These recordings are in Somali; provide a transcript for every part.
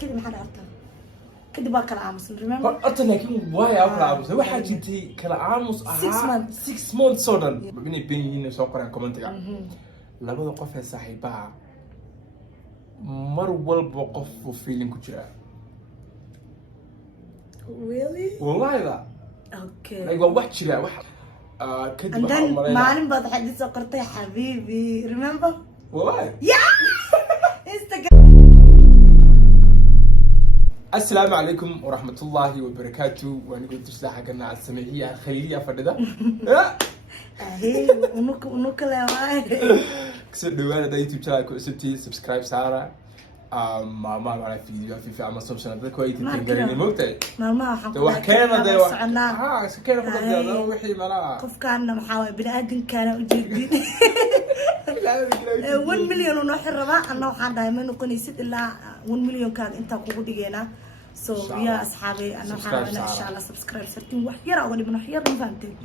كده ما حد عرفته كده بقى كلا عامس remember horta laakiin way kala aamus waxa jirtay kala aamus ahaa 6 months oo dhan inay been yihiin soo qoraan commentiga labada qof ee saaxiibaha mar walba qof uu feeling ku jira really wallahi okay like wax jira wax kadib and then maalin baad xadii soo qortay habibi remember wallahi yeah السلام عليكم ورحمة الله وبركاته وأنا قلت رسالة حقنا على السماحية خليلية فردة هي ونوك لا واي كسر دوانة ده يوتيوب شانل كويستي سبسكرايب سارة ما على في أما سوشيال ده كويس تنقلني موتى ما حق ده وحكينا ده سكينا فقط ده وحي ملا قف كان محاول بني آدم كان وجدي 1 مليون ونحر ربع أنا وحنا دائما نكون يصير إلا 1 مليون كان أنت كوجو ديجينا سو يا أصحابي أنا حاولنا إن شاء الله سبسكرايب سرتين وحيرة أولي بنحير نفهمتين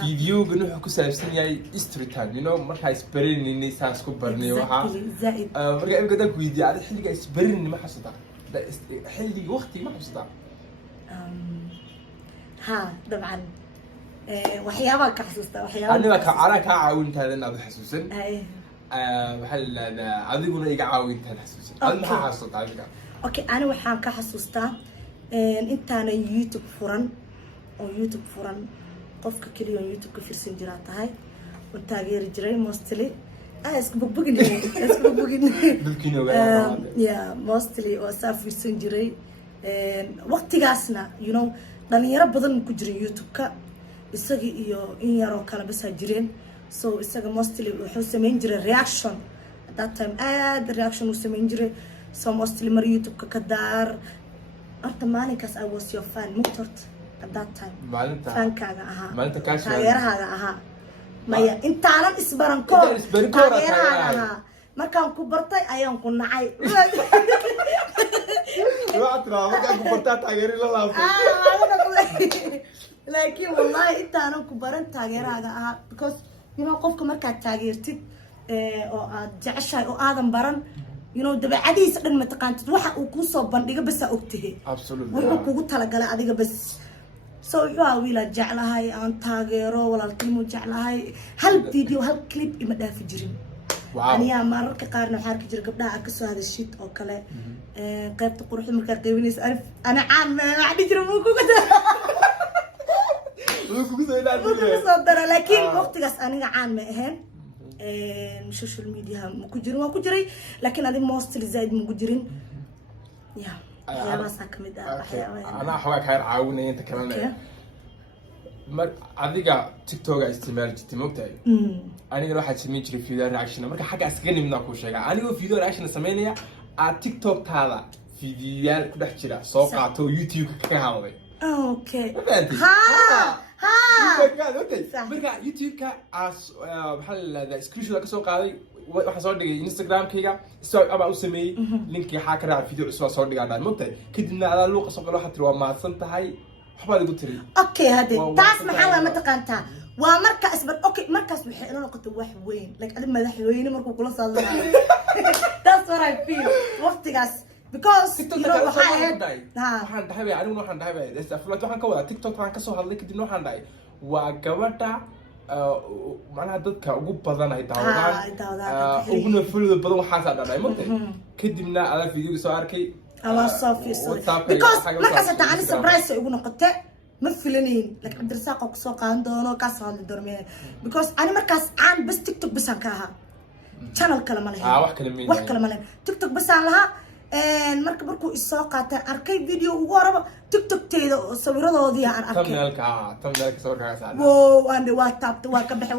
فيديو بنوح كسبسين ياي history time you know مرة إسبرين إني ساسكو برني وها زائد مرة أنا قدك فيديو على حلقة إسبرين ما حصلت ده حلقة وقتي ما حصلت ها طبعا وحيابك كحسوسته وحيابك أنا كعارة كعاون هذا أنا بحسوسن أي وحل عذي قلنا يعاون هذا حسوسن أنا ما حصلت على كده أوكي أنا وحان كحسوسته أنت أنا يوتيوب فرن أو يوتيوب فرن قفك كل يوم يوتيوب كفير سنجرات هاي وتاجر جري موستلي اسكو بوجني اسكو بوجني يا موستلي وصاف في سنجري وقت جاسنا you know dhalinyaro badan ku jiray youtube-ka isaga iyo in yar oo kala bas jireen so isaga mostly wuxuu sameyn jiray reaction at that time reaction uu sameyn jiray so mostly mar youtube-ka ka daar arta maalinkaas I was your fan mutort at that time fankaaga ahaa maalinta kaasha taageerahaaga ahaa maya intaanan isbaran koo taageerahaaga ahaa markaan ku bartay ayaan ku nacay markaan ku bartaa taageeri la laabtay laakiin wallahi intaanan ku baran taageerahaaga ahaa because you know qofka markaad taageertid oo aad jeceshahay oo aadan baran you know dabeecadiisa dhan ma taqaantid waxa uu ku soo bandhigo bas aad ogtahay wuxuu kugu talagalay adiga bas so wuxuu wiila jeclahay aan taageero walaalkiimo jeclahay hal video hal clip ima dhaafi jirin aniga mararka qaarna waxaan arki jiray gabdhaha ka soo hadashid oo kale qaybta quruxda markaa qaybinaysa ana caan ma waxdi jiray muu kugu soo dara laakiin waqtigaas aniga caan ma ahayn social media ma ku jirin waa ku jiray laakiin adiga mostly zaid ma ku jirin ya أنا أحوال خير عاونة أنت كمان مر أديك تيك توك استعمال جدي مقطعي أنا راح أسميه جري فيديو رياكشن مركز حاجة أسكني من أكو شيء أنا هو فيديو رياكشن سميني على تيك توك هذا فيديو كده حكيرا سوق عطو يوتيوب كهذا أوكي ها مركز يوتيوب كأس بحال هذا سكرينشوت كسوق هذا waxaan soo dhigay Instagram-kayga soo aba u sameeyay linkii waxa ka raac video soo dhigay dad mugtay kadibna ala luuqa soo waxa tiri waa maadsan tahay waxba igu tiri okay hadi taas maxaa la mataqaantaa waa markaas bad okay markaas waxay ila noqotay wax weyn like adiga madaxweyne markuu kula soo hadlayo that's what I feel waqtigaas because you know waxaan dhahay anigu waxaan dhahay istaflaad waxaan ka wadaa TikTok waxaan ka soo hadlay kadibna waxaan dhahay waa gabadha معناها ضدك أقول بدن هاي داودان أقول فلو بدن وحاسة دادا ممكن كدمنا على فيديو سؤال كي الله صافي صافي because مركز تعالي سبرايس يقولون قطع مثلنين لك عبد الرزاق وكسوق عندنا كاس هذا الدرمين because أنا مركز عن بس تيك توك بس عنكها channel كلام لها واحد كلام لها تيك توك بس عنها marka markuu isoo qaatay arkay video ugu horaba TikTok teeda sawiradoodii aan arkay thumbnailka sawirkaas aan waa taabtay waa ka baxay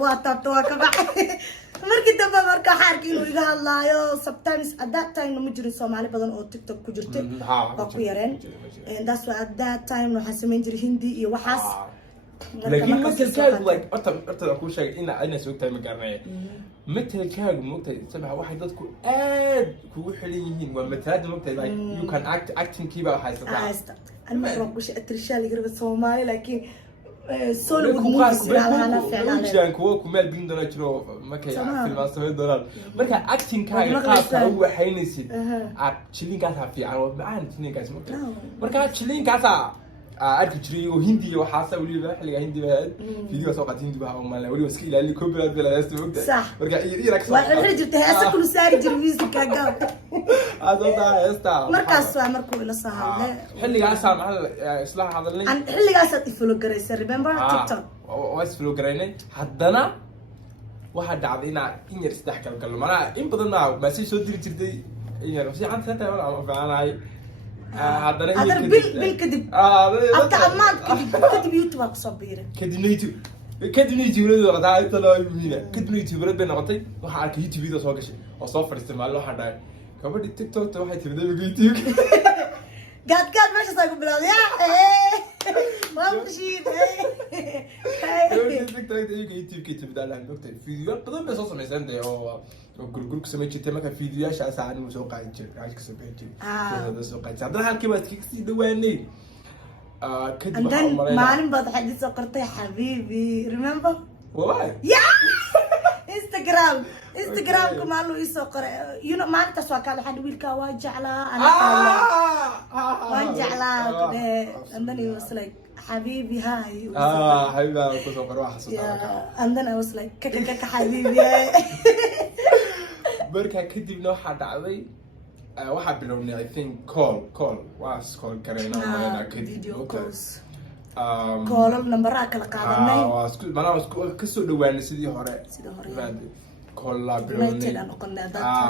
markii dambe marka xaarkii inuu iga hadlaayo sometimes at that time ma jirin Soomaali badan oo TikTok ku jirtay oo ku yareen and that's why at that time waxaan sameyn jiray Hindi iyo waxaas لكن مثل كان like أرتب أقول شيء أنا سويت ما قرناه مثل كان ممكن سبعة واحد ضدكم كو حليين ومثل ممكن like you can acting كيبا هاي أنا ما أقول شيء الترشال يقرب الصومالي لكن Sollywood movies ilaalaana fiican jiraan kuwa kumeel bin doona jiro markay filmaan sameyn doonaan marka acting kaaga qaabka ugu waxaynaysid jilinkaas fiican waa macaan jilinkaas marka jilinkaas arki jiray oo hindi waxaasa waliba xilliga hindi video soo qaatin dib ah ma waliba iska ilaali copyright bela heesta ogta marka iyada ka soo waa xirjirta heesta kullu saari jiray music ga adoda heesta markaas waa markuu ila saahale xilligaas aan isla hadalnay xilligaas aad iflo gareysay remember TikTok oo islo gareynay haddana waxa dhacday in yar saddex kal mana in badan ma sii soo diri jirtay in yar si aan tahay wala aan faanahay هذا بالكذب أبتعمد كذب يوتيوب أقصبيره كذب يوتيوب ولا قطعة طلع يمينه كذب يوتيوب رد بين قطعي وحرك يوتيوب فيديو صار كشيء وصفر استعمال له حدا كمان التيك توك تروح تبدأ باليوتيوب قاعد ماشي صاير بلاد يا ما بشيء التيك توك يوتيوب كي تبدأ له نقطة فيديو بدون بس أصلا مثلا ده أو جروب سميت شيء تمام كفيديو عشان ساعة مسوق عايشة عايش كسبت هذا سوق عايشة هذا حال كي بس كيكسي دواني كده ما أنا بعد حديث سكرتي حبيبي remember والله يا Instagram كمالو يسوقر you know ما أنت سواك على حد ويلكا واجعلا أنا واجعلا كده and then he was like حبيبي هاي حبيبي كسوقر واحد and then I was like كك حبيبي بركة كده بنو حد علي واحد بلوني I think call was call كرينا ما فيديو كول نمبرك لقاعدنا أنا كسر دوان سيدي هراء كول لا بلوني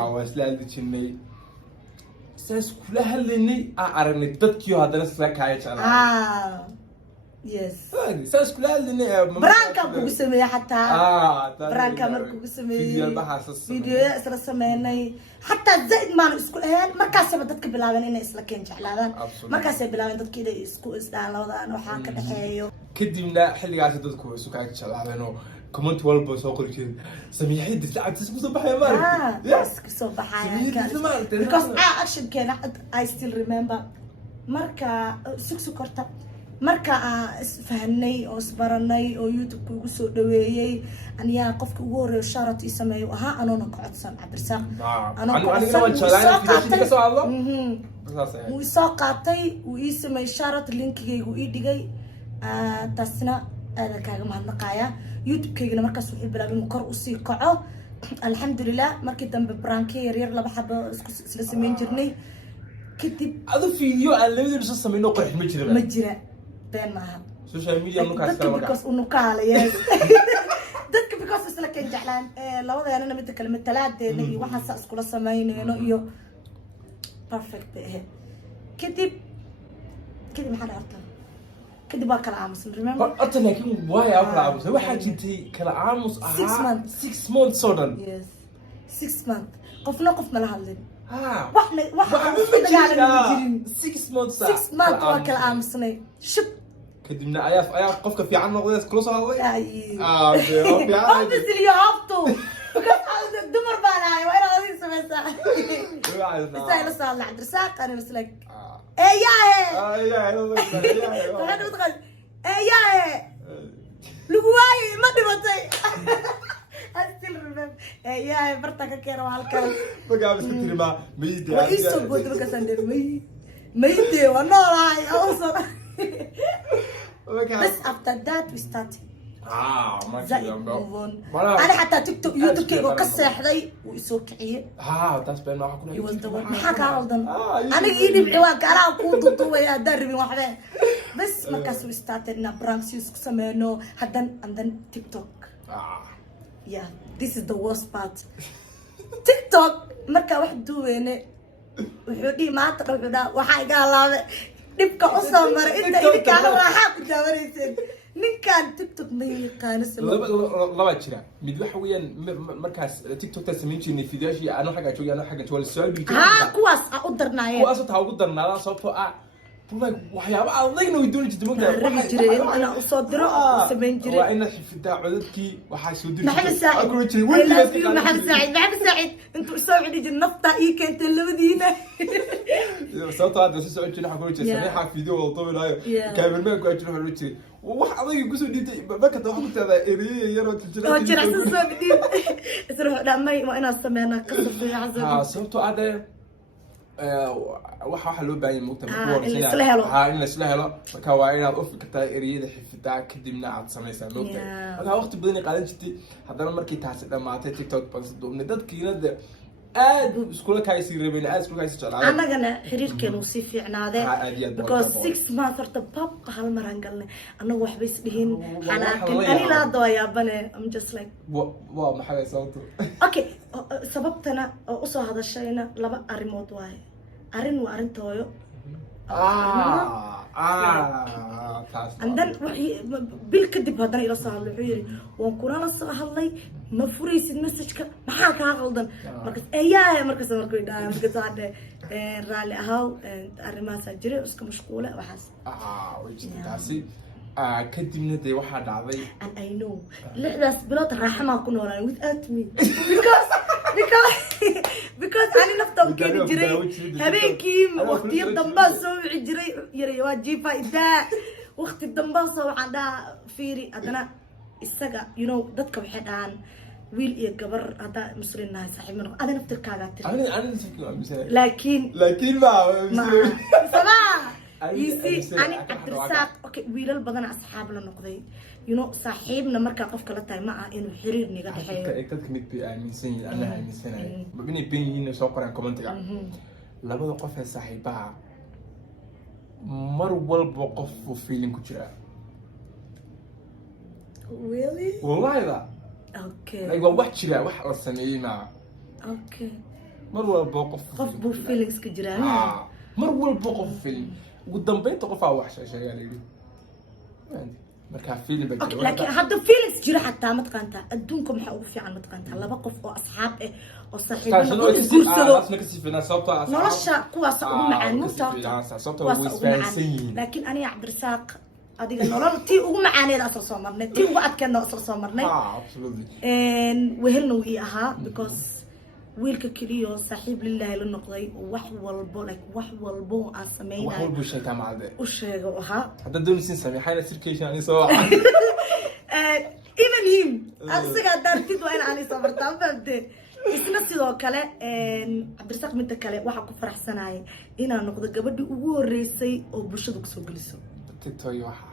واسلال دشني ساس كلها اللي أعرني تدكيو هذا نسلك هاي شغلة يس ساس كلها اللي برانكا بقسمي حتى برانكا مركو بقسمي فيديو يأسر سميني حتى زائد ما نسكول هاد مركز بدك بلاوين إنه إسلكين جعلان مركز بلاوين دك كده إسكول إسلام لو ذا نوحا كده حيو كديمنا حلي قاعد دتكو سكاك جعلان كومنت والبو سوق الكل سميحي دسعة تسمو صباح يا مارك يس صباح يا كان because actually كان I still remember مركا سكسكرتا marka isfahanay oo isbaranay oo YouTube ugu soo dhaweeyay aniga qofka ugu horeeyo sharat ii sameeyo aha anoona ka codsan Cabdirsaaq uu soo qaatay uu ii sameeyay sharat linkigaygu ii dhigay taasina aad kaaga mahadnaqaya YouTube-kaygana markaas wuxuu bilaabay inuu kor u sii kaco alxamdulillah markii dambe brankiye yar laba xabo isla sameyn jirnay kadib adu video aan labadii soo sameeyno qurux ma jira بين معها سوشيال ميديا نوكاس كلام بس ونوكال يس دتك بيكوس لك جعلان لو انا متكلم الثلاث دي واحد ساس كل سماين انه يو بيرفكت كده ما حدا عرفته كده بقى كلامس ريمبر قلت لكن واي او كلامس waxa jirtay كلامس 6 months sodan yes 6 months قفنا la hadlin واحنا دغالن 6 months 6 months waa kala aamusnay shub kadibna ayaa qofka fiican noqday kula soo hadlay obviously you have to because dumar baan ahay waa inaad adiga samaysaa isaga la soo Cabdirsaaq ana was like lagu waayay ma dhimatay I still remember يا برتك كيرو هالكلام بقى بس تريما ميدي وإيش سبوت بقى سندر ميدي ونوراي أوصل بس after that we started ما كده أنا حتى تيك توك يوتيوب كي وقصة حدي ويسوق عيه ده سبين ما حكون حكى أردن أنا جيني بعواك أنا أقول ضوء يا دربي واحدة بس ما كسو started نا برانكس يسوق سمينو حدن and then تيك توك yeah this is the worst part TikTok marka wax duweyne wuxuu dhii maanta qalbida waxa iga laabay dibka u soo maray inta idinka waxa ku daawareyseen ninkan TikTok ma yaqaan laba jira mid waxa weeyaan markaas TikTok ta sameyn jirnay fiidiyoshi aanu xaga joogay aanu xaga joogay soo dhigay kuwaas u darnaayeen kuwaas taa ugu darnaada sababtoo waxyaabo adagna way doon jirtay magaalada jiray ana u soo diro sameyn jiray waa in xifdaa codadkii waxa soo diri maxamed saacid intuu soo cidi jir nafta ii keentay labadiina sababtoo hadda si socon jiray waxaan ku jiray sameexa video wada duubinayo cameraman ku ajiro wuxuu jiray wax adayga kusoo dhiibtay bakada waxa ku taada eriye yar oo jiracsan soo dhiib isruux dhamay ma inaad sameynaa ka sameeyaa sababtoo ah waxa loo baahan yahay mugta in la isla helo marka waa inaad u fikirtaa eriyada xifida kadibna aad samaysaa mugta marka waqti badan qaadan jirtay haddana markii taasi dhamaatay TikTok bas duubnay dadkiina aad iskula kaaysi rabeen aad iskula kaaysi jeclaayeen annagana xiriirkeenu si fiicnaadee because 6 months horta pop hal maran galnay annagu waxba is dhihin xalaakin ani la dooyabane I'm just like waa maxay sababtu okay sababtana oo soo hadashayna laba arimood waaye arin waa arintooyo and then bil kadib haddana ila soo hadlay wuxuu yiri waan kulala soo hadlay ma furaysid message-ka maxaa kaa qaldan markaas ayaa markaas markuu dhaay markaas hadda raali ahaw arrimahaas jiray iska mashquula waxaas wajidtaasi kadibna dee waxaa dhacday and I know lixdaas bilood raaxama ku noolaan without me because ani nafta u keenay jiray habeenkii waqtiyo damba soo wici jiray yaray waa jiifa idaa waqti damba soo waxaan dhaha fiiri adana isaga you know dadka waxay dhahan wiil iyo gabar hada muslimnahay saaxiibna adana naftirkaaga tiri laakiin ma ani cabdirasaaq okay wiilal badan asxaab la noqday you know saaxiibna marka qofka la tahay ma ah inuu xiriir niga dhaxeeyo dadka mid bay aaminsan yihiin ana aaminsanahay babini biniin soo qoraan commentiga labada qof ee saaxiibaha mar walba qof uu feeling ku jira really wallahi okay like wax jira wax la sameeyay ma okay mar walba qof buu feelings ka jira mar walba qof feeling ugu dambeynta qof aa wax sheegay marka feeling ba jira laakiin hadda feelings jira xataa ma taqaanta adduunka maxaa ugu fiican ma taqaanta laba qof oo asxaab ah oo saaxiibada oo isguursado nolosha kuwaas ugu macaan laakiin aniga cabdirasaaq adiga nolol tii ugu macaaneed asal soo marnay tii ugu adkeedna asal soo marnay wehelna wii ahaa because wiilka kaliyo saaxiib lillahi la noqday wax walbo like wax walbo aan sameeyay wax walbo sheeka macalde u sheego ahaa hadda doonaysin sameeyay sirkeyshan ani soo even him asiga dartid waa in aan soo bartaan baabde isna sidoo kale cabdirasaaq midda kale waxa ku faraxsanahay inaan noqdo gabadhii ugu horeysay oo bulshada ku soo geliso TikTok waxa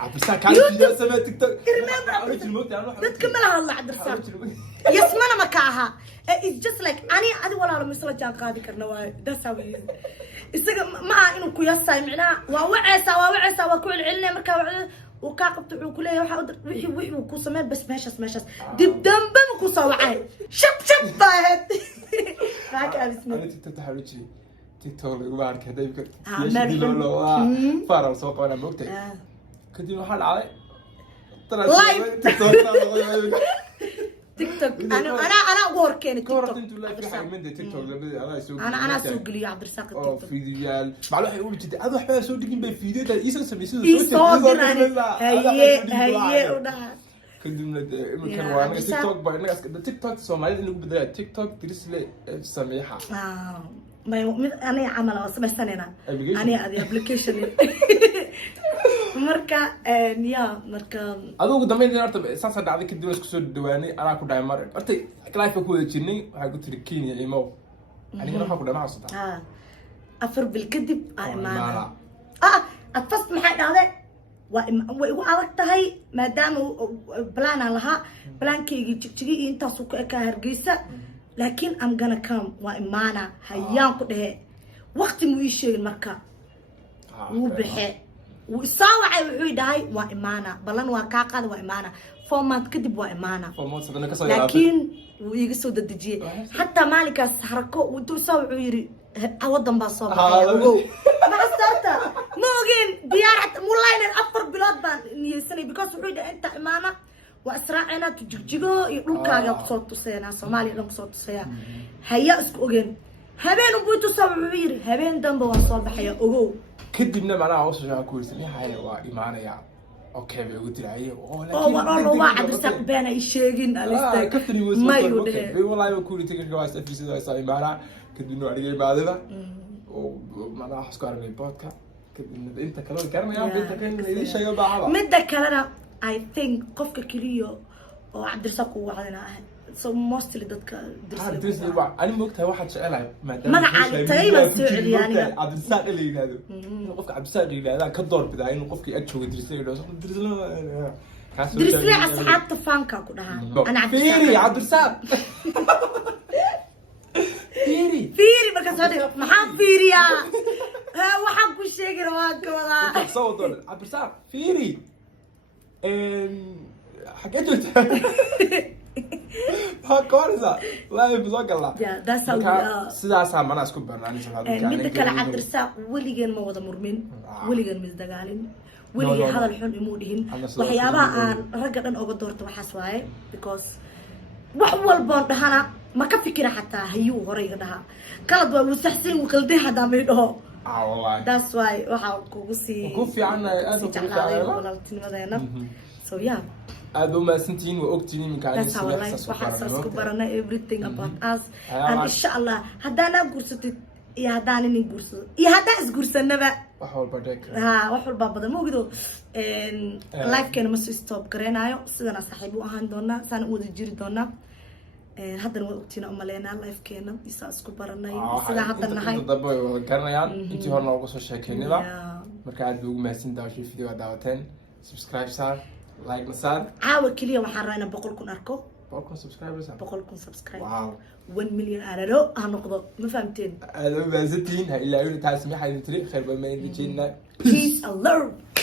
cabdirasaaq kale video samee TikTok dadka ma laha cabdirasaaq yasmana ma ka aha it's just like ani walaalo misla jaan qaadi karna waa dasawi isaga ma aha inuu ku yaasay micnaa waa waceesa waa ku celcelinay marka uu ka qabto wuxuu ku leeyahay waxa wixii ku sameey bas meeshas dib dambe ma ku soo wacay shab baad haka bismillah TikTok taxawiji TikTok lagu arkay dayb faral soo qona moogtay kadib waxa dhacday TikTok انا وركين TikTok انا اسوق لي عبد الرزاق TikTok فيديوال معلومه يقول جدي هذا waxba soo dhigin bay fiidiyoda iisa sameeyay هي ودا kadibna imkan waa TikTok baa inaga TikTok Soomaalida lagu bedelay TikTok dirisle sameeyaha ما انا عمل سميسانينا انا ادي ابلكيشن marka marka adigu dambeeyay horta saas dhacday kadib isku soo dhawaanay ana ku dhaay mar horta live ku wada jirnay waxa ku tiri Kenya imo aniga waxa ku dhamaa soo afar bil kadib imaana atfast maxay dhacday way ugu adag tahay maadaama plan aan lahaa plankeygi jigjigi intaas uu ka hargeysa laakiin I'm gonna come waa imaana hayaan ku dhahe waqti mu ii sheegin marka wuu baxee wuu soo wacay wuxuu dhahay waa imaana balan waa ka qaad waa imaana format kadib waa imaana laakiin wuu iga soo dadajiyay hatta maalinkaas harako uu soo wuxuu yiri awadan baa soo baxay ma astarta ma ogeen diyaarad mulayna afar bilood baan niyeysanay because wuxuu dhahay inta imaana وأسرعنا تجيجو يلقى يا صوت سينا سومالي لهم صوت سيا هيا اسكو أجن هبين وبيتو صبعير هبين دم بوصل بحياة أوه كدبنا معنا عوص جا كويس اللي هاي وإيمانة يا okay bay ugu diraaye oo waa cabdisaaq been ay sheegin alista kaftani way may soo u okay dhahe bay wallahi ku tigirka waa safisada ay soo imaara kadibna adiga imaadada oo mana xasku arnay podcast kadibna inta kale garanayaan inta kale idin sheego baaxaba midda kalena I think qofka kaliyo oo cabdisaaq uu wacdina ah so mostly dadka dirsi waa ani moogtahay waxa jecelahay magaca tayba soo celiyaaniga cabdisaaq la yiraahdo qofka cabdisaaq yiraahdo ka doorbidaa inuu qofkii ag joogo dirsi dirsi asxaabta fanka ku dhahaa ana cabdisaaq fiiri marka soo dhig maxaa fiiriya waxaan ku sheegi rabaa gabadha soo doon cabdisaaq fiiri حكيت له ها كارثة لا يبزوق الله ده سوي سداسة ما ناس كبر ناني سبحانه من ذكر عبد الرزاق وليجن ما وضع مرمين وليجن مزدقالين وليجن هذا الحين يمودهن وحيابها عن رجل أن أقدرت وحسواي because وحول بند هنا ما كفكر حتى هيو هري ده كلد ومستحسن وكلده هذا منه والله that's why وحاول كوسي كوفي عنا أنت كوفي ولا تنمذينا so yeah أدو ما سنتين وأكتيني من كائن سلاح وحاسس كبرنا everything about us and إن شاء الله هدانا قرصت يا هدانا نقرص يا هدا قرصنا بقى وحول بدك وحول بابا مو كده لايف كان مس ستوب كرينايو سيدنا صاحبو أهان سان أود جير دونا هذا وقتنا أملينا لايف كنا يساس كبرنا سيدا هذا النهاية تضبط كرنا يعني أنتي هرنا وقصة شاكين لا مركز دوق ما سنداوشي فيديو دعوتين سبسكرايب صار لايك مسار عاود كليا وحرانا بقولكم أركو بقولكم سبسكرايب واو 1 مليون أرلو هنقضى ما فهمتين أنا ما زتين هاي اللي عيوني تعال سميحة ينتري خير بما ينتجينا peace and love